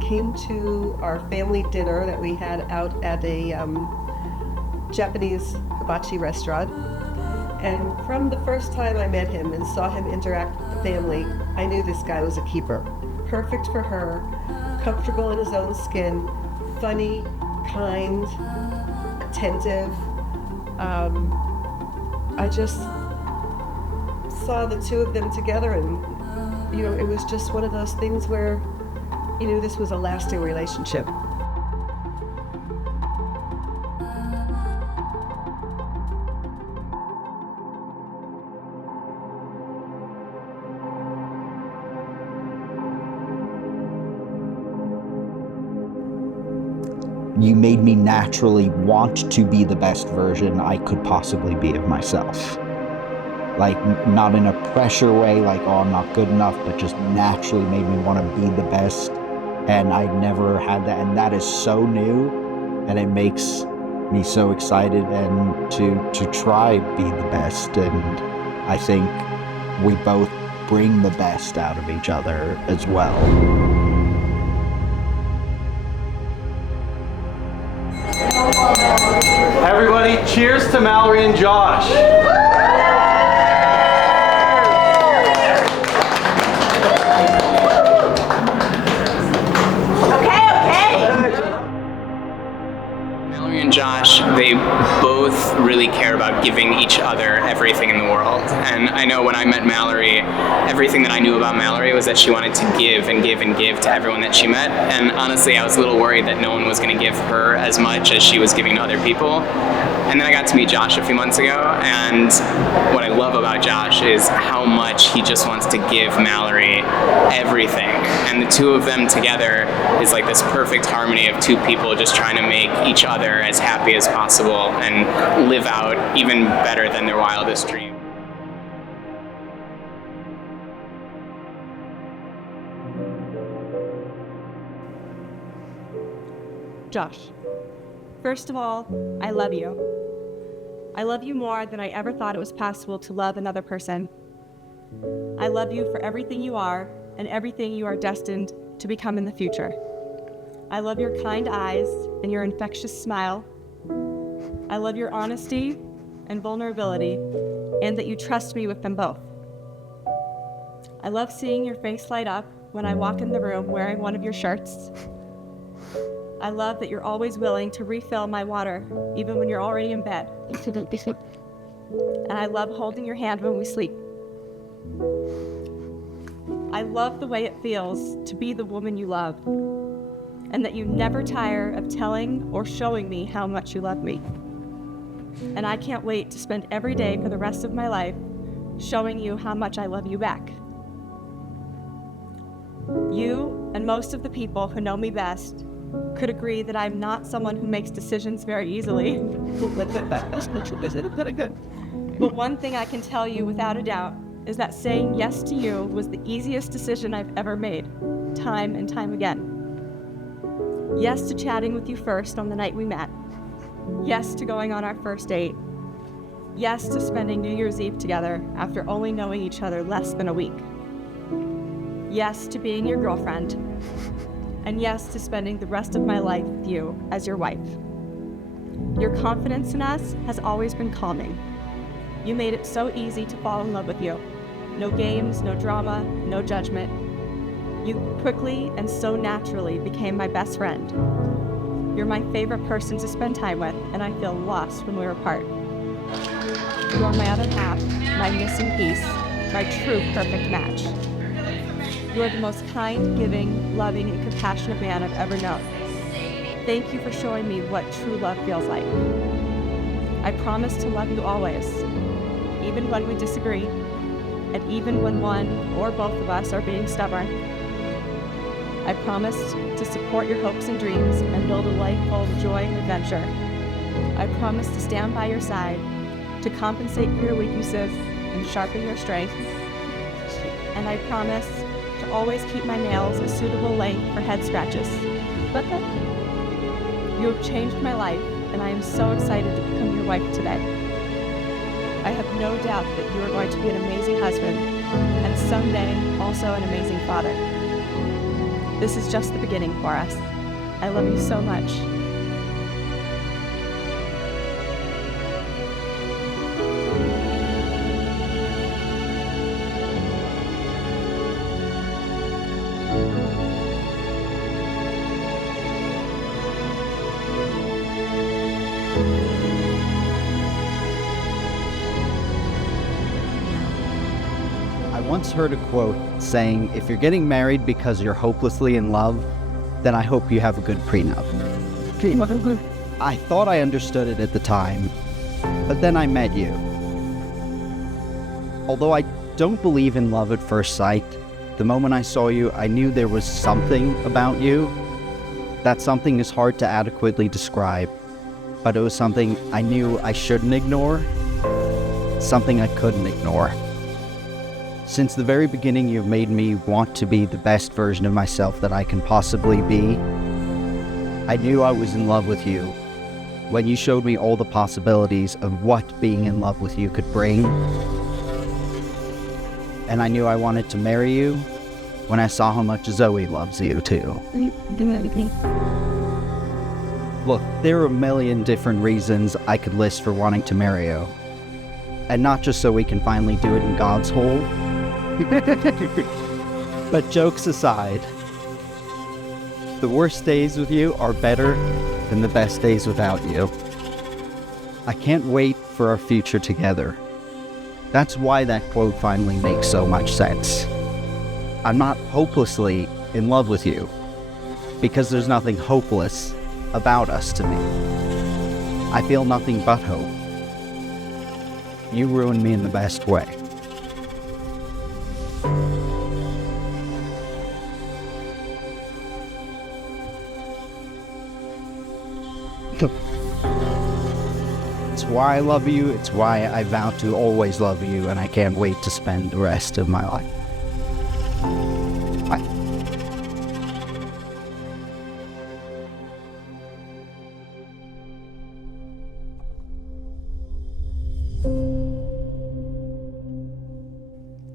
came to our family dinner that we had out at a Japanese hibachi restaurant. And from the first time I met him and saw him interact with the family, I knew this guy was a keeper. Perfect for her, comfortable in his own skin, funny, kind, attentive. I just saw the two of them together, and it was just one of those things where you knew this was a lasting relationship. You made me naturally want to be the best version I could possibly be of myself. Like, not in a pressure way, like, oh, I'm not good enough, but just naturally made me want to be the best. And I never had that, and that is so new, and it makes me so excited and to try be the best. And I think we both bring the best out of each other as well. Everybody, cheers to Mallory and Josh. Mallory and Josh, they both really care about giving each other everything in the world. And I know when I met Mallory, everything that I knew about Mallory was that she wanted to give and give and give to everyone that she met. And honestly, I was a little worried that no one was going to give her as much as she was giving to other people. And then I got to meet Josh a few months ago, and what I love about Josh is how much he just wants to give Mallory everything. And the two of them together is like this perfect harmony of two people just trying to make each other as happy as possible and live out even better than their wildest dream. Josh, first of all, I love you. I love you more than I ever thought it was possible to love another person. I love you for everything you are and everything you are destined to become in the future. I love your kind eyes and your infectious smile. I love your honesty and vulnerability, and that you trust me with them both. I love seeing your face light up when I walk in the room wearing one of your shirts. I love that you're always willing to refill my water, even when you're already in bed. And I love holding your hand when we sleep. I love the way it feels to be the woman you love, and that you never tire of telling or showing me how much you love me. And I can't wait to spend every day for the rest of my life showing you how much I love you back. You and most of the people who know me best could agree that I'm not someone who makes decisions very easily. But one thing I can tell you without a doubt is that saying yes to you was the easiest decision I've ever made, time and time again. Yes to chatting with you first on the night we met. Yes to going on our first date. Yes to spending New Year's Eve together after only knowing each other less than a week. Yes to being your girlfriend. And yes to spending the rest of my life with you as your wife. Your confidence in us has always been calming. You made it so easy to fall in love with you. No games, no drama, no judgment. You quickly and so naturally became my best friend. You're my favorite person to spend time with, and I feel lost when we're apart. You are my other half, my missing piece, my true perfect match. You are the most kind, giving, loving, and compassionate man I've ever known. Thank you for showing me what true love feels like. I promise to love you always, even when we disagree, and even when one or both of us are being stubborn. I promise to support your hopes and dreams and build a life full of joy and adventure. I promise to stand by your side, to compensate for your weaknesses and sharpen your strength. And I promise to always keep my nails a suitable length for head scratches. You have changed my life, and I am so excited to become your wife today. I have no doubt that you are going to be an amazing husband, and someday also an amazing father. This is just the beginning for us. I love you so much. I once heard a quote saying, if you're getting married because you're hopelessly in love, then I hope you have a good prenup. I thought I understood it at the time, but then I met you. Although I don't believe in love at first sight, the moment I saw you, I knew there was something about you. That something is hard to adequately describe, but it was something I knew I shouldn't ignore, something I couldn't ignore. Since the very beginning, you've made me want to be the best version of myself that I can possibly be. I knew I was in love with you when you showed me all the possibilities of what being in love with you could bring. And I knew I wanted to marry you when I saw how much Zoe loves you too. Look, there are a million different reasons I could list for wanting to marry you. And not just so we can finally do it in God's hole. But jokes aside, the worst days with you are better than the best days without you. I can't wait for our future together. That's why that quote finally makes so much sense. I'm not hopelessly in love with you, because there's nothing hopeless about us to me. I feel nothing but hope. You ruined me in the best way. It's why I love you, it's why I vow to always love you, and I can't wait to spend the rest of my life. Bye.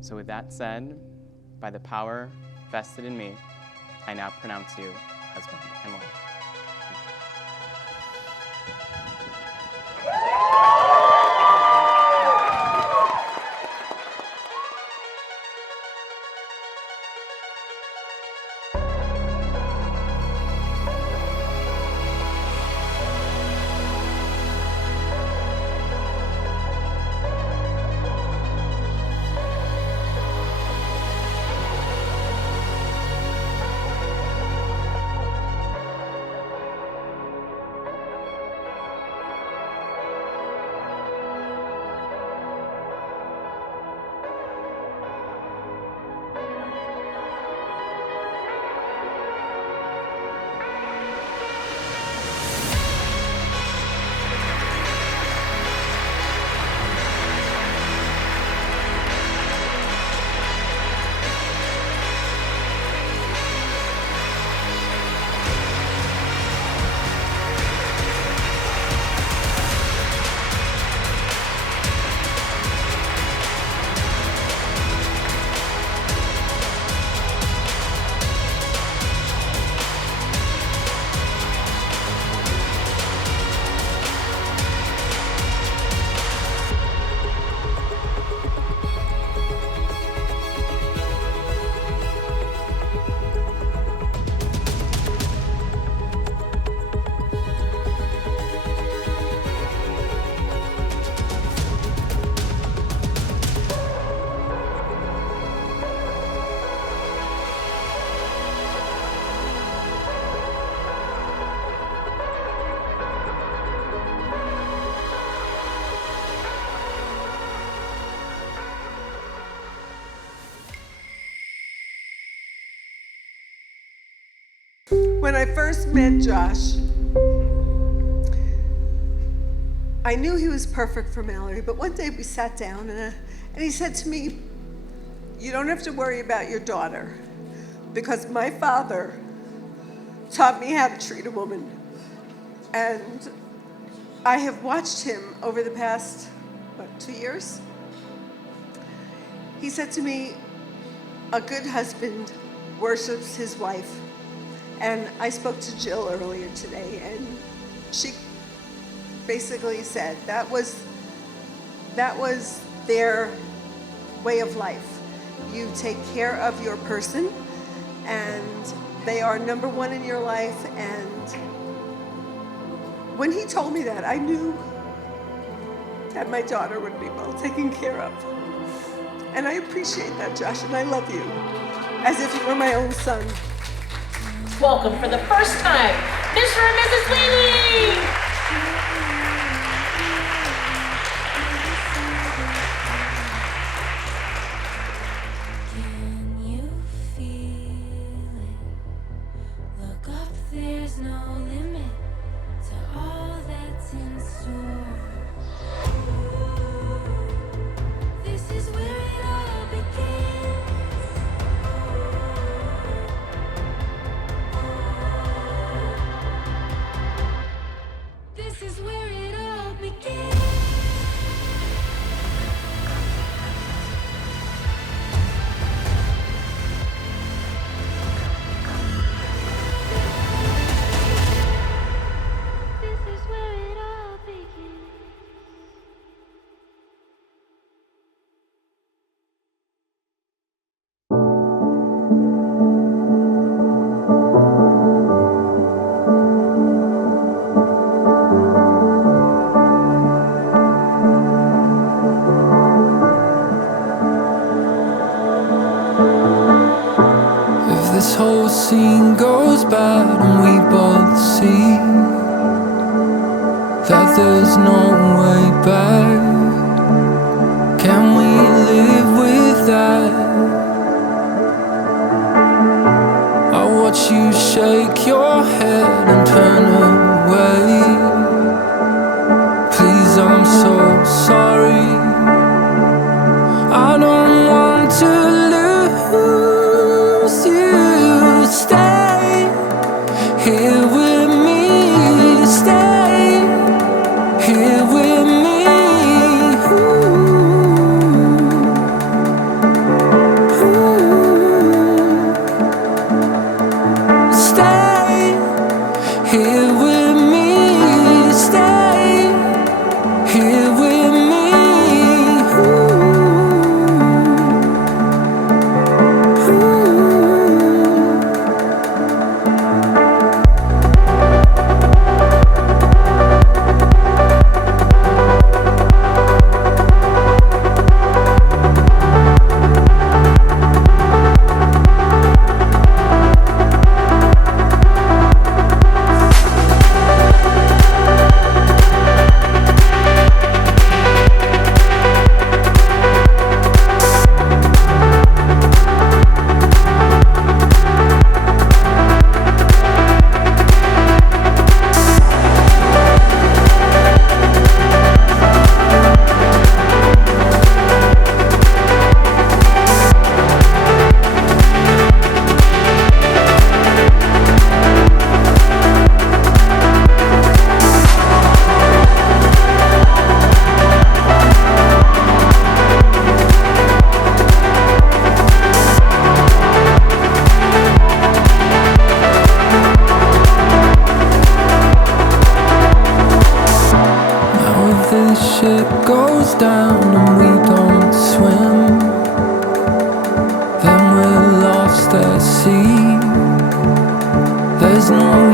So with that said, by the power vested in me, I now pronounce you husband and wife. When I first met Josh, I knew he was perfect for Mallory, but one day we sat down and he said to me, "You don't have to worry about your daughter, because my father taught me how to treat a woman." And I have watched him over the past, 2 years? He said to me, "A good husband worships his wife And I spoke to Jill earlier today, and she basically said that was their way of life. You take care of your person, and they are number one in your life. And when he told me that, I knew that my daughter would be well taken care of. And I appreciate that, Josh, and I love you, as if you were my own son. Welcome for the first time, Mr. and Mrs. Levy! Can you feel it? Look up, there's no limit to all that's in store. This is where it all begins. This is where it all begins. This is where it all begins. If this whole scene goes bad and we both see that there's no way back, can we live with that? I watch you shake your head and turn away. Please, I'm so sorry. I don't want to lose you. Stay here with me. Stay here with me. Stay here with me. Stay here with me. Ship goes down and we don't swim, then we're lost at sea. There's no